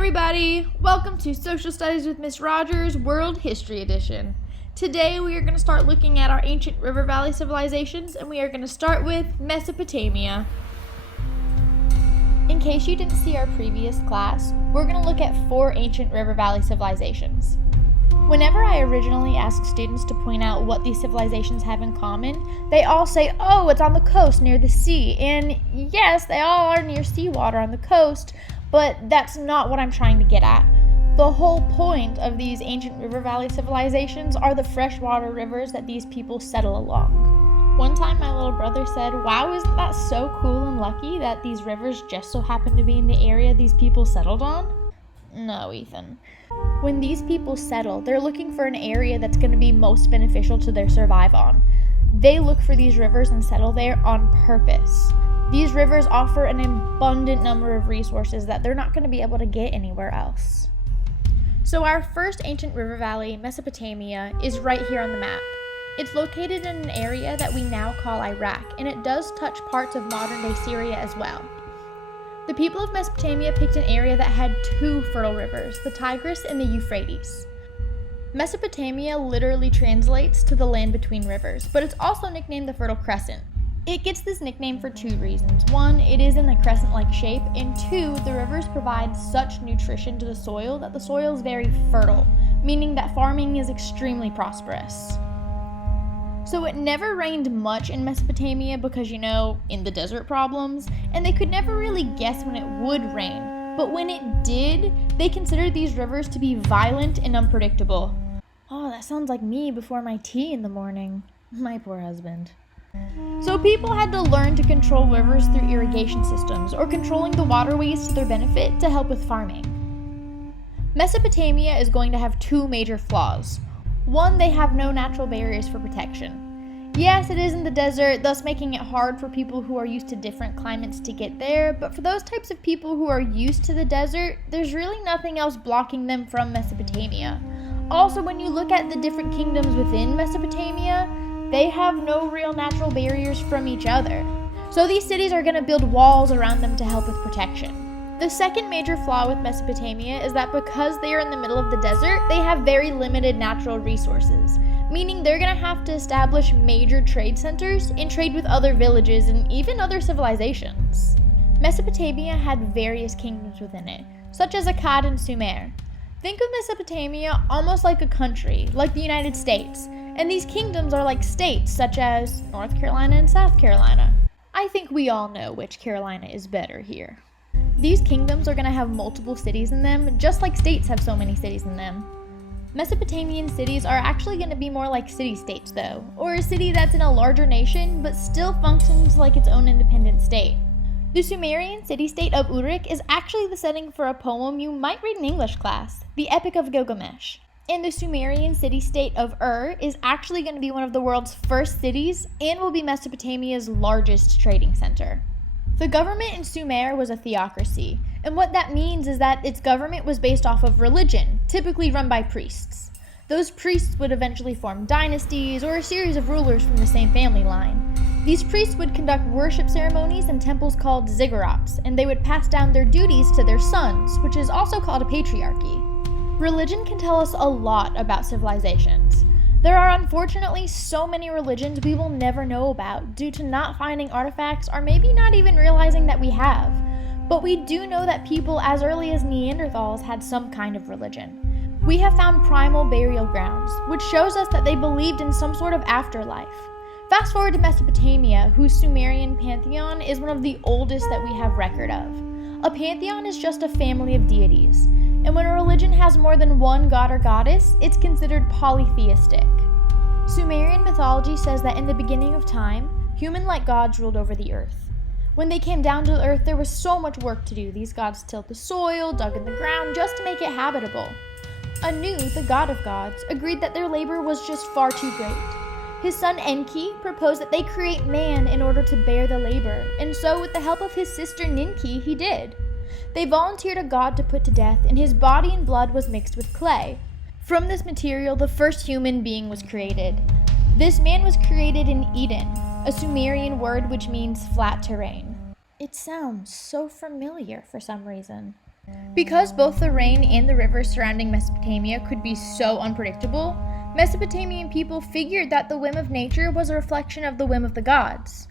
everybody! Welcome to Social Studies with Miss Rogers World History Edition. Today we are going to start looking at our ancient river valley civilizations, and we are going to start with Mesopotamia. In case you didn't see our previous class, we're going to look at 4 ancient river valley civilizations. Whenever I originally ask students to point out what these civilizations have in common, they all say, oh, it's on the coast near the sea. And yes, they all are near seawater on the coast, but that's not what I'm trying to get at. The whole point of these ancient river valley civilizations are the freshwater rivers that these people settle along. One time my little brother said, wow, isn't that so cool and lucky that these rivers just so happen to be in the area these people settled on? No, Ethan. When these people settle, they're looking for an area that's going to be most beneficial to their survive on. They look for these rivers and settle there on purpose. These rivers offer an abundant number of resources that they're not going to be able to get anywhere else. So our first ancient river valley, Mesopotamia, is right here on the map. It's located in an area that we now call Iraq, and it does touch parts of modern-day Syria as well. The people of Mesopotamia picked an area that had 2 fertile rivers, the Tigris and the Euphrates. Mesopotamia literally translates to the land between rivers, but it's also nicknamed the Fertile Crescent. It gets this nickname for 2 reasons. 1, it is in a crescent-like shape, and 2, the rivers provide such nutrition to the soil that the soil is very fertile, meaning that farming is extremely prosperous. So it never rained much in Mesopotamia because, in the desert problems, and they could never really guess when it would rain. But when it did, they considered these rivers to be violent and unpredictable. Oh, that sounds like me before my tea in the morning. My poor husband. So people had to learn to control rivers through irrigation systems, or controlling the waterways to their benefit to help with farming. Mesopotamia is going to have 2 major flaws. 1, they have no natural barriers for protection. Yes, it is in the desert, thus making it hard for people who are used to different climates to get there, but for those types of people who are used to the desert, there's really nothing else blocking them from Mesopotamia. Also, when you look at the different kingdoms within Mesopotamia, they have no real natural barriers from each other. So these cities are going to build walls around them to help with protection. The second major flaw with Mesopotamia is that because they are in the middle of the desert, they have very limited natural resources, meaning they're going to have to establish major trade centers and trade with other villages and even other civilizations. Mesopotamia had various kingdoms within it, such as Akkad and Sumer. Think of Mesopotamia almost like a country, like the United States, and these kingdoms are like states, such as North Carolina and South Carolina. I think we all know which Carolina is better here. These kingdoms are going to have multiple cities in them, just like states have so many cities in them. Mesopotamian cities are actually going to be more like city-states though, or a city that's in a larger nation but still functions like its own independent state. The Sumerian city-state of Uruk is actually the setting for a poem you might read in English class, the Epic of Gilgamesh. And the Sumerian city-state of is actually going to be one of the world's first cities and will be Mesopotamia's largest trading center. The government in Sumer was a theocracy, and what that means is that its government was based off of religion, typically run by priests. Those priests would eventually form dynasties or a series of rulers from the same family line. These priests would conduct worship ceremonies in temples called ziggurats, and they would pass down their duties to their sons, which is also called a patriarchy. Religion can tell us a lot about civilizations. There are unfortunately so many religions we will never know about due to not finding artifacts or maybe not even realizing that we have. But we do know that people as early as Neanderthals had some kind of religion. We have found primal burial grounds, which shows us that they believed in some sort of afterlife. Fast forward to Mesopotamia, whose Sumerian pantheon is one of the oldest that we have record of. A pantheon is just a family of deities. And when a religion has more than one god or goddess, it's considered polytheistic. Sumerian mythology says that in the beginning of time, human-like gods ruled over the earth. When they came down to the earth, there was so much work to do. These gods tilled the soil, dug in the ground, just to make it habitable. Anu, the god of gods, agreed that their labor was just far too great. His son Enki proposed that they create man in order to bear the labor, and so with the help of his sister Ninki, he did. They volunteered a god to put to death, and his body and blood was mixed with clay. From this material, the first human being was created. This man was created in Eden, a Sumerian word which means flat terrain. It sounds so familiar for some reason. Because both the rain and the rivers surrounding Mesopotamia could be so unpredictable, Mesopotamian people figured that the whim of nature was a reflection of the whim of the gods.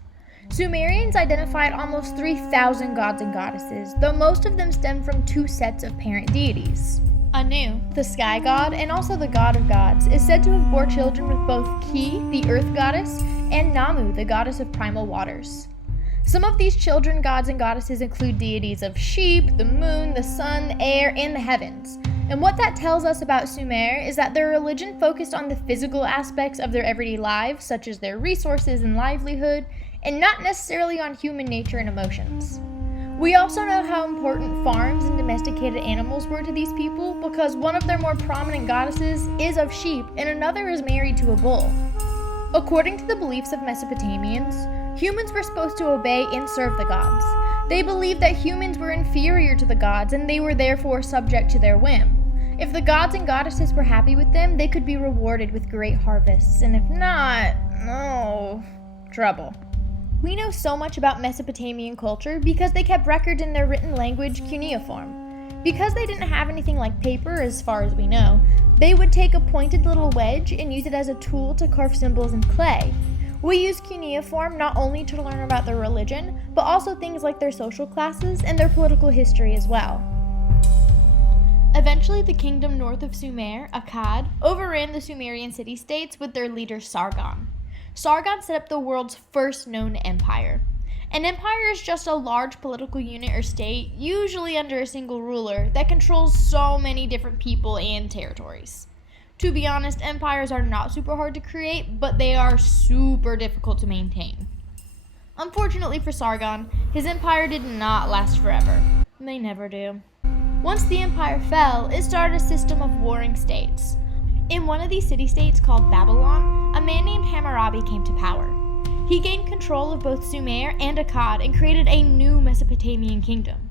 Sumerians identified almost 3,000 gods and goddesses, though most of them stem from two sets of parent deities. Anu, the sky god, and also the god of gods, is said to have bore children with both Ki, the earth goddess, and Namu, the goddess of primal waters. Some of these children gods and goddesses include deities of sheep, the moon, the sun, air, and the heavens. And what that tells us about Sumer is that their religion focused on the physical aspects of their everyday lives, such as their resources and livelihood, and not necessarily on human nature and emotions. We also know how important farms and domesticated animals were to these people because one of their more prominent goddesses is of sheep and another is married to a bull. According to the beliefs of Mesopotamians, humans were supposed to obey and serve the gods. They believed that humans were inferior to the gods and they were therefore subject to their whim. If the gods and goddesses were happy with them, they could be rewarded with great harvests, and if not, trouble. We know so much about Mesopotamian culture because they kept records in their written language cuneiform. Because they didn't have anything like paper, as far as we know, they would take a pointed little wedge and use it as a tool to carve symbols in clay. We use cuneiform not only to learn about their religion, but also things like their social classes and their political history as well. Eventually, the kingdom north of Sumer, Akkad, overran the Sumerian city-states with their leader Sargon. Sargon set up the world's first known empire. An empire is just a large political unit or state, usually under a single ruler, that controls so many different people and territories. To be honest, empires are not super hard to create, but they are super difficult to maintain. Unfortunately for Sargon, his empire did not last forever. They never do. Once the empire fell, it started a system of warring states. In one of these city-states called Babylon, a man named Hammurabi came to power. He gained control of both Sumer and Akkad and created a new Mesopotamian kingdom.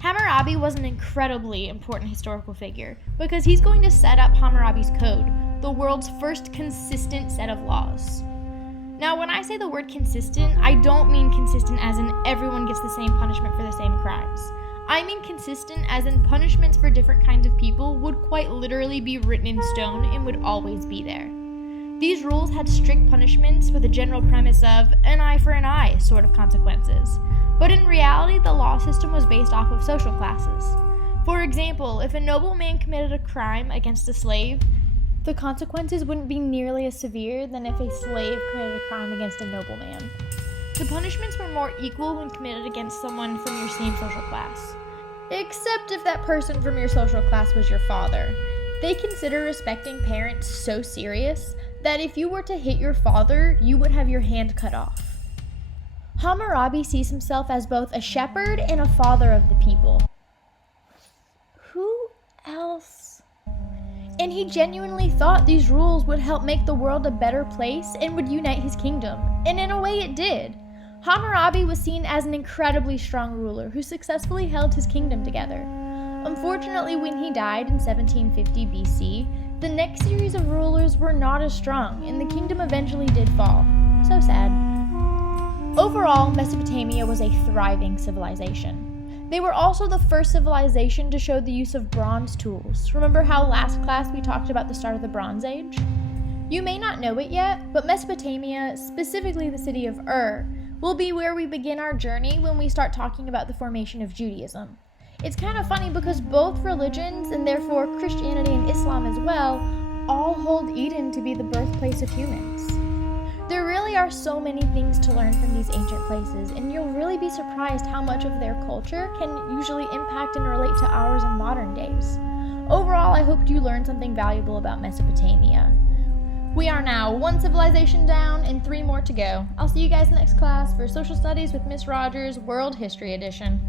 Hammurabi was an incredibly important historical figure because he's going to set up Hammurabi's Code, the world's first consistent set of laws. Now, when I say the word consistent, I don't mean consistent as in everyone gets the same punishment for the same crimes. I mean consistent as in punishments for different kinds of people would quite literally be written in stone and would always be there. These rules had strict punishments with a general premise of an eye for an eye sort of consequences. But in reality, the law system was based off of social classes. For example, if a nobleman committed a crime against a slave, the consequences wouldn't be nearly as severe than if a slave committed a crime against a nobleman. The punishments were more equal when committed against someone from your same social class. Except if that person from your social class was your father. They consider respecting parents so serious that if you were to hit your father, you would have your hand cut off. Hammurabi sees himself as both a shepherd and a father of the people. Who else? And he genuinely thought these rules would help make the world a better place and would unite his kingdom. And in a way it did. Hammurabi was seen as an incredibly strong ruler who successfully held his kingdom together. Unfortunately, when he died in 1750 BC, the next series of rulers were not as strong, and the kingdom eventually did fall. So sad. Overall, Mesopotamia was a thriving civilization. They were also the first civilization to show the use of bronze tools. Remember how last class we talked about the start of the Bronze Age? You may not know it yet, but Mesopotamia, specifically the city of Ur, will be where we begin our journey when we start talking about the formation of Judaism. It's kind of funny because both religions, and therefore Christianity and Islam as well, all hold Eden to be the birthplace of humans. There really are so many things to learn from these ancient places, and you'll really be surprised how much of their culture can usually impact and relate to ours in modern days. Overall, I hope you learned something valuable about Mesopotamia. We are now 1 civilization down and 3 more to go. I'll see you guys next class for Social Studies with Miss Rogers, World History Edition.